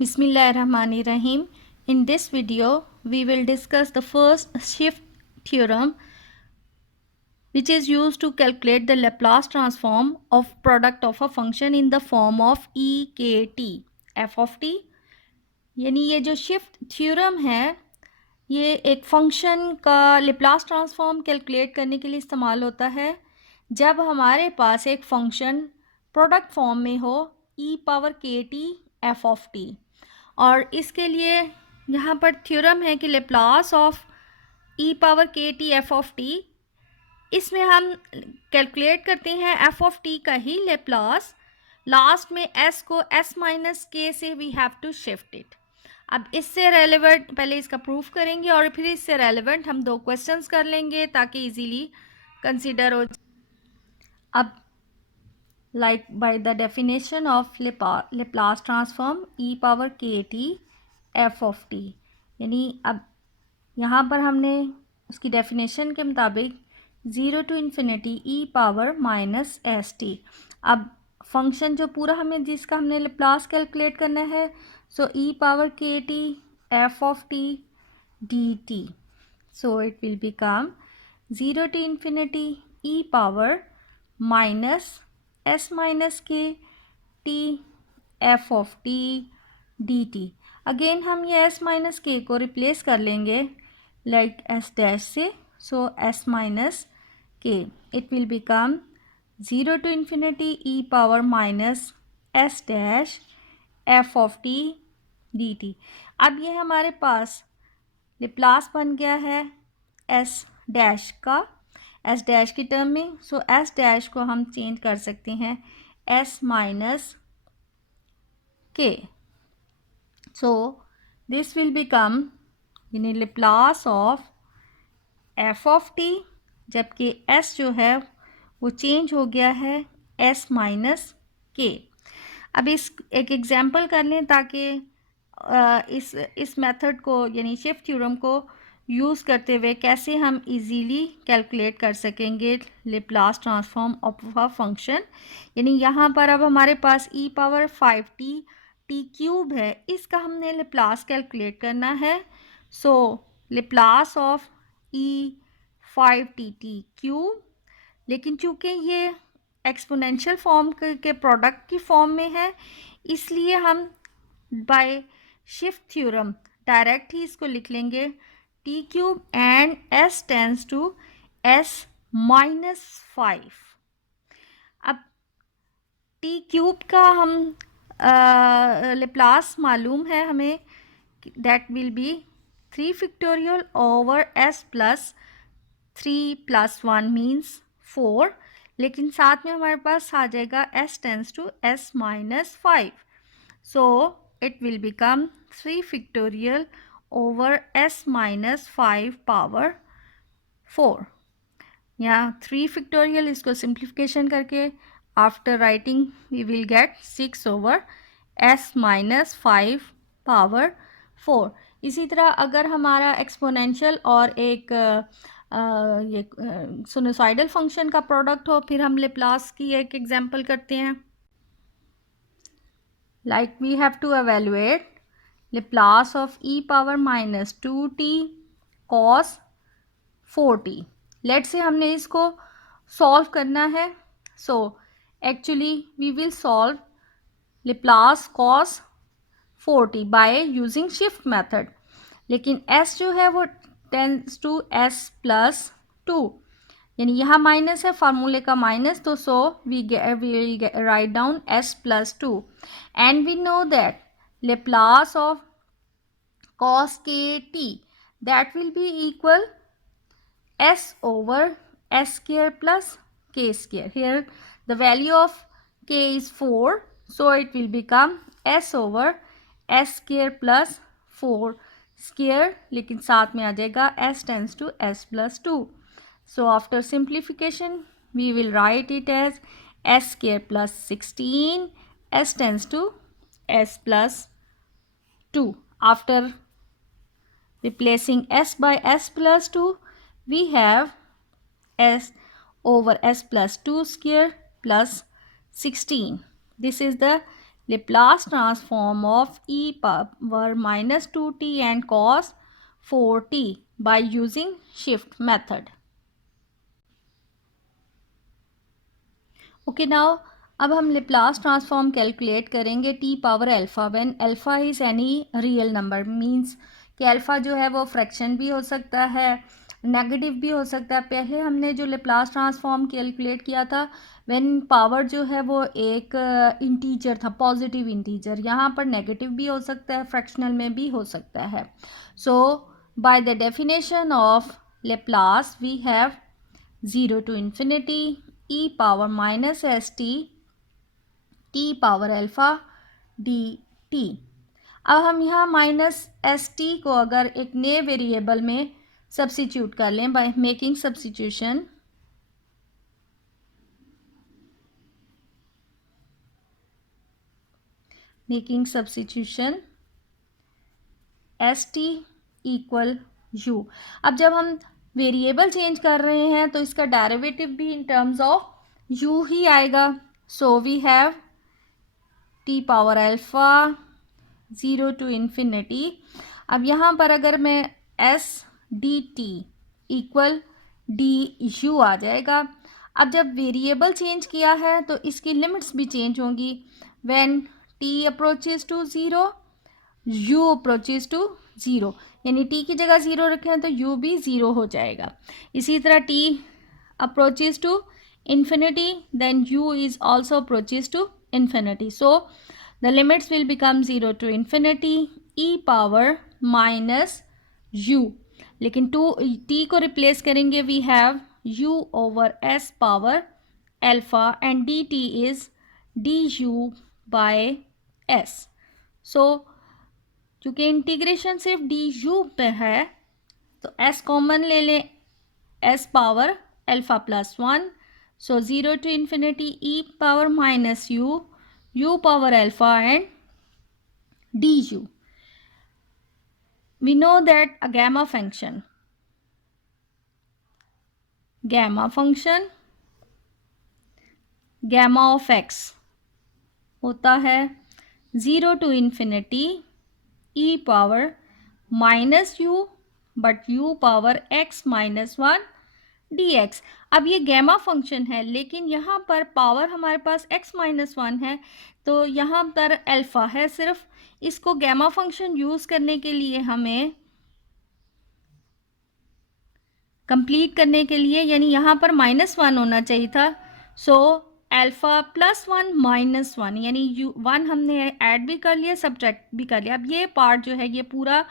Bismillahirrahmanirrahim. In this video, we will discuss the first shift theorem, which is used to calculate the Laplace transform of product of a function in the form of EKT f of t. यानी ये जो shift theorem है ये एक function का Laplace transform calculate करने के लिए इस्तेमाल होता है जब हमारे पास एक फंक्शन प्रोडक्ट फॉर्म में हो e पावर के टी एफ ऑफ टी। और इसके लिए यहाँ पर थ्योरम है कि लेप्लास ऑफ e पावर के टी एफ ऑफ टी, इसमें हम कैलकुलेट करते हैं एफ ऑफ टी का ही लेप्लास। लास्ट में s को s माइनस के से we have to shift it. अब इससे रेलेवेंट पहले इसका प्रूफ करेंगे और फिर इससे रेलेवेंट हम दो क्वेश्चंस कर लेंगे ताकि इजीली कंसीडर हो। अब like bye the definition of Laplace transform e power के टी एफ ऑफ टी, यानी अब यहाँ पर हमने उसकी डेफिनेशन के मुताबिक 0 to infinity e power minus s t. अब फंक्शन जो पूरा हमें जिसका हमने लेप्लास कैलकुलेट करना है, सो e पावर के T F of T D t, so it will become 0 to infinity e power minus s minus k T F of T D t. Again हम ये एस माइनस के को replace कर लेंगे like S dash से, so S minus K it will become 0 to infinity E power minus S dash F of T D T. अब ये हमारे पास लेप्लास बन गया है एस डैश का एस डैश की टर्म में, सो एस डैश को हम चेंज कर सकते हैं एस माइनस के। सो दिस विल बिकम यानी Laplace of F of T, जबकि एस जो है वो चेंज हो गया है एस माइनस के। अब इस एक एग्जांपल कर लें ताकि इस मेथड को यानी शिफ्ट थ्योरम को यूज़ करते हुए कैसे हम इजीली कैलकुलेट कर सकेंगे Laplace transform of a function. यानी यहाँ पर अब हमारे पास e power 5t t cube है, इसका हमने लेप्लास कैलकुलेट करना है। So Laplace of e 5t t cube, लेकिन चूँकि ये एक्सपोनेंशियल फॉर्म के प्रोडक्ट की फॉर्म में है इसलिए हम बाय शिफ्ट थ्योरम डायरेक्ट ही इसको लिख लेंगे t cube and s tends to s minus 5। अब टी क्यूब का हम लेप्लास मालूम है हमें, that will be 3 factorial over S plus 3 plus 1 means 4, लेकिन साथ में हमारे पास आ जाएगा s tends to s minus 5, so it will become 3 factorial over s minus 5 power 4। यहाँ 3 फैक्टोरियल, इसको सिंप्लीफिकेशन करके after writing we will get 6 over s minus 5 power 4। इसी तरह अगर हमारा एक्सपोनेंशियल और एक ये सिनुसाइडल फंक्शन का प्रोडक्ट हो, फिर हम लेप्लास की एक एग्जांपल करते हैं। Like we have to evaluate Laplace of e power minus 2t cos 4t। Let's say हमने इसको सॉल्व करना है, so actually we will solve Laplace cos 4t by using shift method, लेकिन s जो है वो टेंस टू s प्लस 2, यानी यहाँ माइनस है फार्मूले का माइनस, तो so we write down s plus 2 and we know that Laplace of cos kt that will be equal s over s square plus k square. Here the value of k is 4, so it will become s over s square plus 4 square, लेकिन साथ में आ जाएगा s tends to s plus 2. So after simplification we will write it as s square plus 16 s tends to s plus 2. After replacing s by s plus 2, we have s over s plus 2 square plus 16. This is the Laplace transform of e power minus 2t and cos 4t by using shift method. Okay, now अब हम Laplace transform calculate करेंगे t power alpha when alpha is any real number, means कि alpha जो है वो fraction भी हो सकता है, नेगेटिव भी हो सकता है. पहले हमने जो Laplace ट्रांसफॉर्म कैलकुलेट किया था व्हेन पावर जो है वो एक इंटीजर था, पॉजिटिव इंटीजर. यहाँ पर नेगेटिव भी हो सकता है, फ्रैक्शनल में भी हो सकता है. So by the definition of Laplace we have 0 to infinity e power minus st t power alpha d T. अब हम यहाँ माइनस एस टी को अगर एक नए वेरिएबल में सब्सिट्यूट कर लें by making substitution, S T equal you. अब जब हम वेरिएबल चेंज कर रहे हैं तो इसका डेरिवेटिव भी इन टर्म्स ऑफ यू ही आएगा. So we have t power alpha 0 to infinity. अब यहाँ पर अगर मैं s d t equal d u आ जाएगा. अब जब वेरिएबल चेंज किया है तो इसकी लिमिट्स भी चेंज होंगी. When t approaches to zero, u approaches to zero, यानी टी की जगह ज़ीरो रखें हैं तो यू भी ज़ीरो हो जाएगा. इसी तरह t approaches to infinity, then u is also approaches to infinity. So the limits will become 0 to infinity e power minus u. लेकिन t को रिप्लेस करेंगे, we have u over s power alpha and dt is du by s. So चूँकि integration सिर्फ du पे है तो s common ले लें, s power alpha plus 1. So 0 to infinity e power minus u, u power alpha and du. We know that a gamma function gamma of x होता है 0 to infinity e power minus u but u power x minus 1 dx. अब ये gamma function है लेकिन यहाँ पर power हमारे पास x minus 1 है तो यहाँ पर अल्फ़ा है. सिर्फ इसको गैमा फंक्शन यूज़ करने के लिए हमें कंप्लीट करने के लिए, यानी यहाँ पर -1 होना चाहिए था. सो अल्फ़ा प्लस 1 माइनस 1, यानी यू 1 हमने ऐड भी कर लिया, सब्ट्रैक्ट भी कर लिया. अब ये पार्ट जो है ये पूरा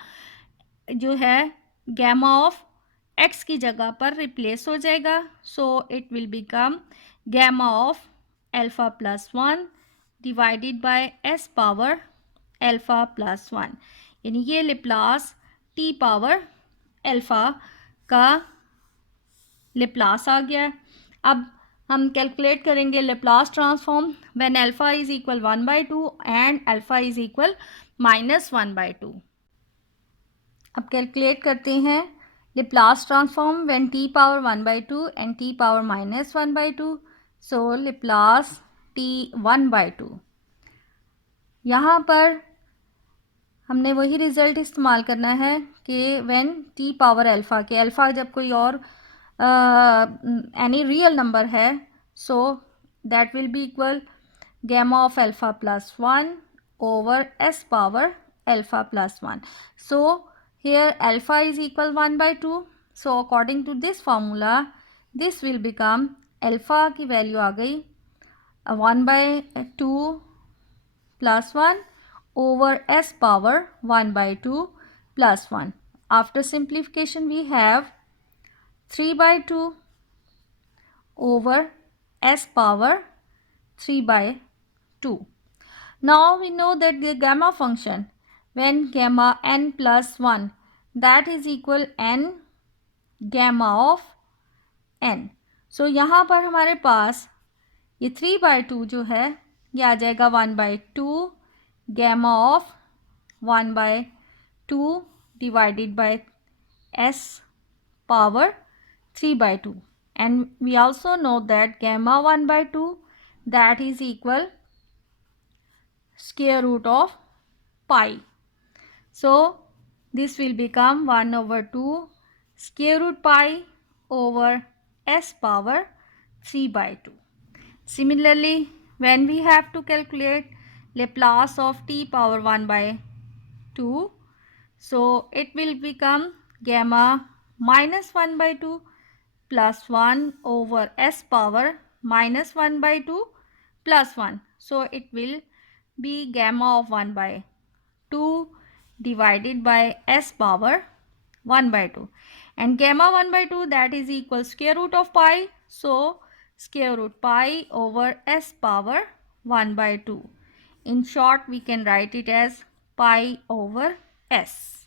जो है गैमा ऑफ x की जगह पर रिप्लेस हो जाएगा. So it will become gamma of alpha plus 1 divided by s power alpha plus 1, यानी ये लेप्लास t पावर अल्फ़ा का लेप्लास आ गया. अब हम कैलकुलेट करेंगे Laplace transform when alpha is equal 1/2 and alpha is equal -1/2. अब कैलकुलेट करते हैं Laplace transform when t power 1/2 and t power -1/2. So Laplace t 1/2. यहाँ पर हमने वही रिज़ल्ट इस्तेमाल करना है कि when t पावर अल्फ़ा के अल्फ़ा जब कोई और एनी रियल नंबर है so that will be equal gamma of alpha plus 1 over s power alpha plus 1. So here alpha is equal 1/2. So according to this formula this will become alpha की value आ गई 1/2 plus 1 over s power 1/2 plus 1. After simplification we have 3/2 over s power 3/2. Now we know that the gamma function when gamma n plus 1 that is equal n gamma of n. So यहाँ पर हमारे पास ये 3/2 जो है ये आ जाएगा 1/2 gamma of 1/2 divided by s power 3/2. And we also know that gamma 1/2 that is equal square root of pi. So this will become 1 over 2 square root pi over s power 3 by 2. Similarly, when we have to calculate Laplace of t power 1 by 2, so it will become gamma minus 1 by 2 plus 1 over s power minus 1 by 2 plus 1. So it will be gamma of 1 by 2 divided by s power 1 by 2, and gamma 1 by 2, that is equal square root of pi. So square root pi over s power 1 by 2. In short, we can write it as pi over s.